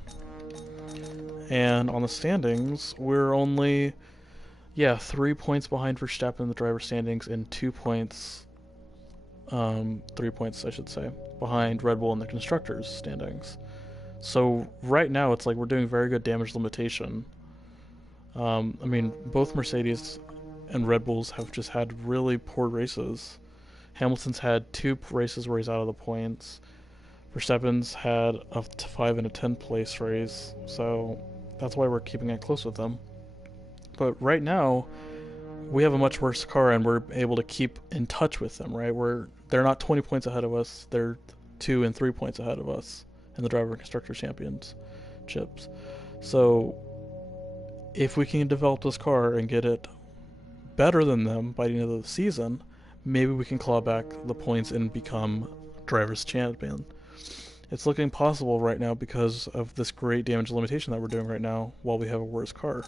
And on the standings, we're only... 3 points behind Verstappen in the driver standings and 2 points, 3 points I should say, behind Red Bull in the constructors standings. So right now it's like we're doing very good damage limitation. I mean, both Mercedes and Red Bulls have just had really poor races. Hamilton's had 2 races where he's out of the points. Verstappen's had a 5 and a 10 place race, so that's why we're keeping it close with them. But right now, we have a much worse car, and we're able to keep in touch with them, right? They're not 20 points ahead of us, they're 2 and 3 points ahead of us in the Driver and Constructor Championships. So, if we can develop this car and get it better than them by the end of the season, maybe we can claw back the points and become Driver's Champion. It's looking possible right now because of this great damage limitation that we're doing right now while we have a worse car.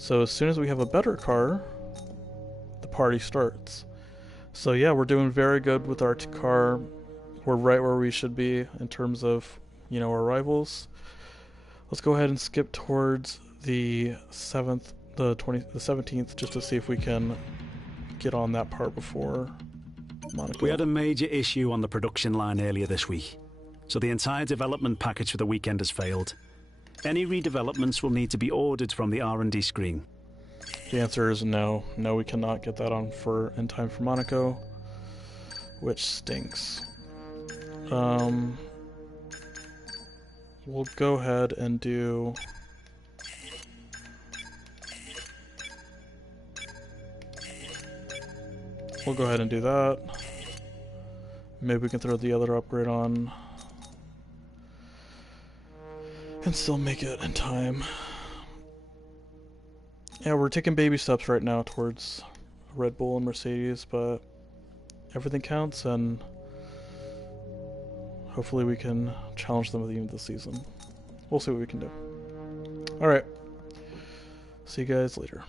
So as soon as we have a better car, the party starts. So yeah, we're doing very good with our car. We're right where we should be in terms of, you know, our rivals. Let's go ahead and skip towards the 17th, just to see if we can get on that part before Monaco. We had a major issue on the production line earlier this week, so the entire development package for the weekend has failed. Any redevelopments will need to be ordered from the R&D screen. The answer is no. No, we cannot get that on in time for Monaco, which stinks. We'll go ahead and do... We'll go ahead and do that. Maybe we can throw the other upgrade on and still make it in time. Yeah, we're taking baby steps right now towards Red Bull and Mercedes, but everything counts, and hopefully we can challenge them at the end of the season. We'll see what we can do. Alright. See you guys later.